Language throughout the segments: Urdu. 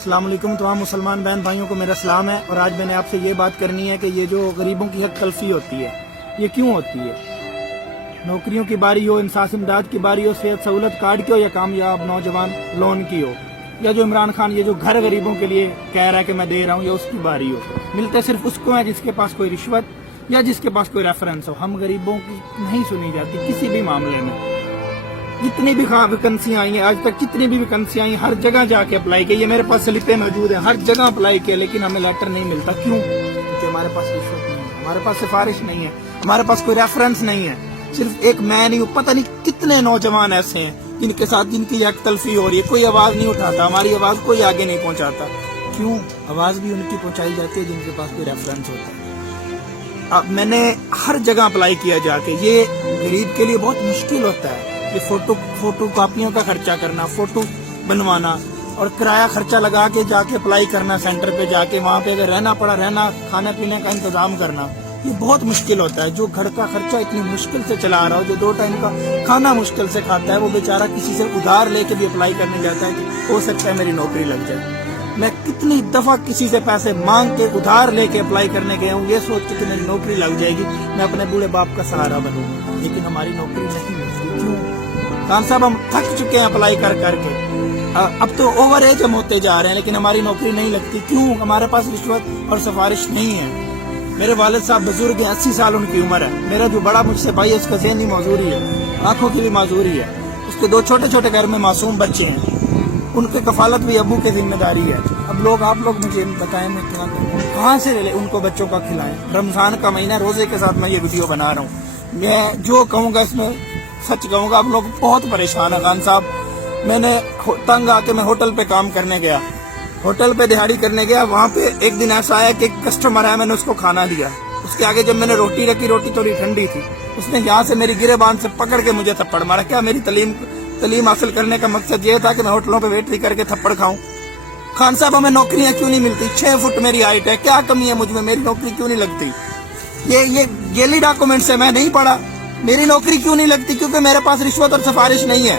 السلام علیکم تمام مسلمان بہن بھائیوں کو میرا سلام ہے، اور آج میں نے آپ سے یہ بات کرنی ہے کہ یہ جو غریبوں کی حق تلفی ہوتی ہے یہ کیوں ہوتی ہے؟ نوکریوں کی باری ہو، انصاف امداد کی باری ہو، صحت سہولت کارڈ کی ہو، یا کامیاب نوجوان لون کی ہو، یا جو عمران خان یہ جو گھر غریبوں کے لیے کہہ رہا ہے کہ میں دے رہا ہوں، یا اس کی باری ہو، ملتے صرف اس کو ہے جس کے پاس کوئی رشوت یا جس کے پاس کوئی ریفرنس ہو۔ ہم غریبوں کی نہیں سنی جاتی کسی بھی معاملے میں۔ جتنی بھی ویکنسیاں آئی ہیں آج تک، جتنی بھی ویکنسیاں آئی ہر جگہ جا کے اپلائی کی، یہ میرے پاس سلپیں موجود ہیں، ہر جگہ اپلائی کیا، لیکن ہمیں لیٹر نہیں ملتا۔ کیوں؟ کیونکہ ہمارے پاس رشوت نہیں ہے، ہمارے پاس سفارش نہیں ہے، ہمارے پاس کوئی ریفرنس نہیں ہے۔ صرف ایک میں نہیں ہوں، پتہ نہیں کتنے نوجوان ایسے ہیں جن کے ساتھ جن کی حق تلفی ہو رہی ہے، کوئی آواز نہیں اٹھاتا، ہماری آواز کوئی آگے نہیں پہنچاتا۔ کیوں؟ آواز بھی ان کی پہنچائی جاتی ہے جن کے پاس کوئی ریفرنس ہوتا ہے۔ اب میں نے ہر جگہ اپلائی کیا جا کے، یہ غریب کے لیے بہت مشکل ہوتا ہے، یہ فوٹو کاپیوں کا خرچہ کرنا، فوٹو بنوانا، اور کرایہ خرچہ لگا کے جا کے اپلائی کرنا، سینٹر پہ جا کے وہاں پہ اگر رہنا پڑا رہنا، کھانے پینے کا انتظام کرنا، یہ بہت مشکل ہوتا ہے۔ جو گھر کا خرچہ اتنی مشکل سے چلا رہا ہو، جو 2 ٹائم کا کھانا مشکل سے کھاتا ہے، وہ بیچارہ کسی سے ادھار لے کے بھی اپلائی کرنے جاتا ہے کہ ہو سکتا ہے میری نوکری لگ جائے۔ میں کتنی دفعہ کسی سے پیسے مانگ کے ادھار لے کے اپلائی کرنے گیا ہوں، یہ سوچ کے کہ میری نوکری لگ جائے گی، میں اپنے بوڑھے باپ کا سہارا بنوں، لیکن ہماری نوکری نہیں ملتی۔ کیوں؟ خان صاحب ہم تھک چکے ہیں اپلائی کر کے، اب تو اوور ایج ہم ہوتے جا رہے ہیں، لیکن ہماری نوکری نہیں لگتی۔ کیوں؟ ہمارے پاس رشوت اور سفارش نہیں ہے۔ میرے والد صاحب بزرگ ہیں، 80 سال ان کی عمر ہے۔ میرا جو بڑا مجھ سے بھائی ہے، اس کا ذہنی معذوری ہے، آنکھوں کی بھی معذوری ہے، اس کے 2 چھوٹے چھوٹے گھر میں معصوم بچے ہیں، ان کی کفالت بھی ابو کی ذمہ داری ہے۔ اب آپ لوگ مجھے بتائیں میں کیا کروں، کہاں سے لے ان کو بچوں کا کھلائیں؟ رمضان کا مہینہ، روزے کے ساتھ میں یہ ویڈیو بنا رہا ہوں، میں جو کہوں گا اس میں سچ کہوں گا۔ اب لوگ بہت پریشان ہیں خان صاحب، میں نے تنگ آ کے میں ہوٹل پہ کام کرنے گیا، ہوٹل پہ دہاڑی کرنے گیا، وہاں پہ ایک دن ایسا آیا کہ ایک کسٹمر آیا، میں نے اس کو کھانا دیا، اس کے آگے جب میں نے روٹی رکھی، روٹی تھوڑی ٹھنڈی تھی، اس نے یہاں سے میری گرے باندھ سے پکڑ کے مجھے تھپڑ مارا۔ کیا میری تعلیم حاصل کرنے کا مقصد یہ تھا کہ میں ہوٹلوں پہ ویٹری کر کے تھپڑ کھاؤں؟ خان صاحب ہمیں نوکریاں کیوں نہیں ملتی؟ 6 فٹ میری ہائٹ ہے، کیا کمی ہے مجھ میں؟ میری نوکری کیوں نہیں لگتی؟ یہ گیلی ڈاکومنٹ سے میں نہیں پڑھا، میری نوکری کیوں نہیں لگتی؟ کیونکہ میرے پاس رشوت اور سفارش نہیں ہے۔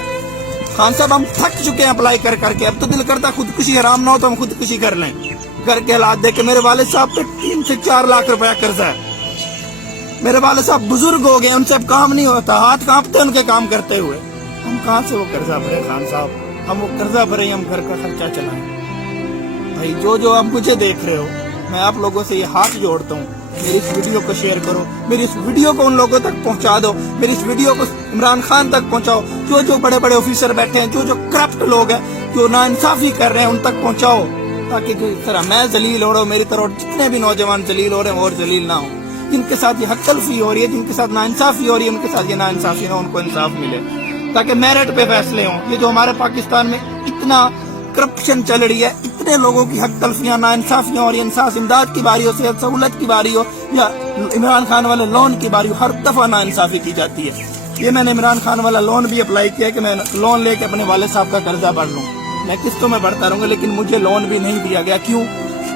خان صاحب ہم تھک چکے ہیں اپلائی کر کے، اب تو دل کرتا خودکشی حرام نہ ہو تو ہم خودکشی کر لیں۔ گھر کے حالات دیکھ کے میرے والد صاحب پہ 3 سے 4 لاکھ روپیہ قرضہ ہے، میرے والد صاحب بزرگ ہو گئے، ان سے اب کام نہیں ہوتا، ہاتھ کانپتے ان کے کام کرتے ہوئے، ہم کہاں سے وہ قرضہ بھرے خان صاحب؟ ہم وہ قرضہ بھرے، ہم گھر کا خرچہ چلائیں۔ بھائی جو آپ مجھے دیکھ رہے ہو، میں آپ لوگوں سے یہ ہاتھ جوڑتا ہوں، میری اس ویڈیو کو شیئر کرو، میری اس ویڈیو کو ان لوگوں تک پہنچا دو، میری اس ویڈیو کو عمران خان تک پہنچاؤ، جو بڑے بڑے آفیسر بیٹھے ہیں، جو کرپٹ لوگ ہیں، جو ناانصافی کر رہے ہیں، ان تک پہنچاؤ، تاکہ جو اس طرح میں ذلیل ہو رہا ہوں، میری طرح جتنے بھی نوجوان ذلیل ہو رہے ہیں اور ذلیل نہ ہوں، جن کے ساتھ یہ حق تلفی ہو رہی ہے، جن کے ساتھ ناانصافی ہو رہی ہے، ان کے ساتھ یہ ناانصافی نہ، ان کو انصاف ملے، تاکہ میرٹ پہ فیصلے ہوں۔ یہ جو ہمارے پاکستان میں اتنا کرپشن چل رہی ہے، اتنے لوگوں کی حق تلفیاں، ناانصافیاں اور انصاف امداد کی باری ہو، صحت سہولت کی باری ہو، یا عمران خان والے لون کی باری ہو، ہر دفعہ ناانصافی کی جاتی ہے۔ یہ میں نے عمران خان والا لون بھی اپلائی کیا کہ میں لون لے کے اپنے والد صاحب کا قرضہ بھر لوں، میں قسطوں میں بڑھتا رہوں گا، لیکن مجھے لون بھی نہیں دیا گیا۔ کیوں؟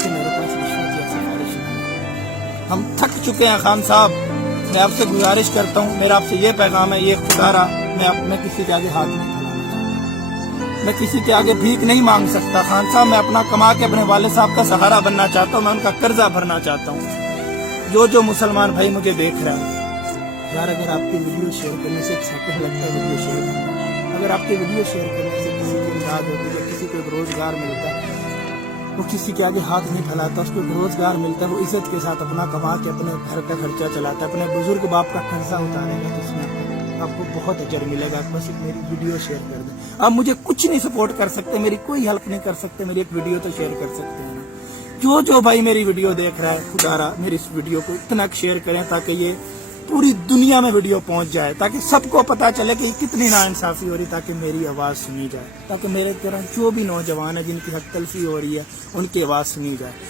کہ میرے پاس رشوت یا سفارش نہیں۔ ہم تھک چکے ہیں خان صاحب، میں آپ سے گزارش کرتا ہوں، میرا آپ سے یہ پیغام ہے، یہ خدا را، میں کسی کے آگے ہاتھ نہیں پھیلانا چاہتا، میں کسی کے آگے بھیک نہیں مانگ سکتا خان صاحب، میں اپنا کما کے اپنے والد صاحب کا سہارا بننا چاہتا ہوں، میں ان کا قرضہ بھرنا چاہتا ہوں۔ جو مسلمان بھائی مجھے دیکھ رہے ہیں یار، اگر آپ کی ویڈیو شیئر کرنے سے ایک سیکنڈ لگتا ہے ویڈیو شیئر کرنا، اگر آپ کی ویڈیو شیئر کرنے سے کسی کی امداد ہوتی ہے، کسی کو ایک روزگار ملتا ہے، وہ کسی کے آگے ہاتھ نہیں پھیلاتا، اس کو ایک روزگار ملتا ہے، وہ عزت کے ساتھ اپنا کما کے اپنے گھر کا خرچہ چلاتا ہے، اپنے بزرگ باپ کا قرضہ اتارے گا، اس میں آپ کو بہت اجر ملے گا۔ بس میری ویڈیو شیئر کر دیں، آپ مجھے کچھ نہیں سپورٹ کر سکتے، میری کوئی ہیلپ نہیں کر سکتے، میری ایک ویڈیو تو شیئر کر سکتے ہیں نا۔ جو بھائی میری ویڈیو دیکھ رہا ہے، خدا را میری اس ویڈیو کو اتنا شیئر کریں تاکہ یہ پوری دنیا میں ویڈیو پہنچ جائے، تاکہ سب کو پتا چلے کہ کتنی ناانصافی ہو رہی، تاکہ میری آواز سنی جائے، تاکہ میرے طرح جو بھی نوجوان ہیں جن کی حق تلفی ہو رہی ہے ان کی آواز سنی جائے۔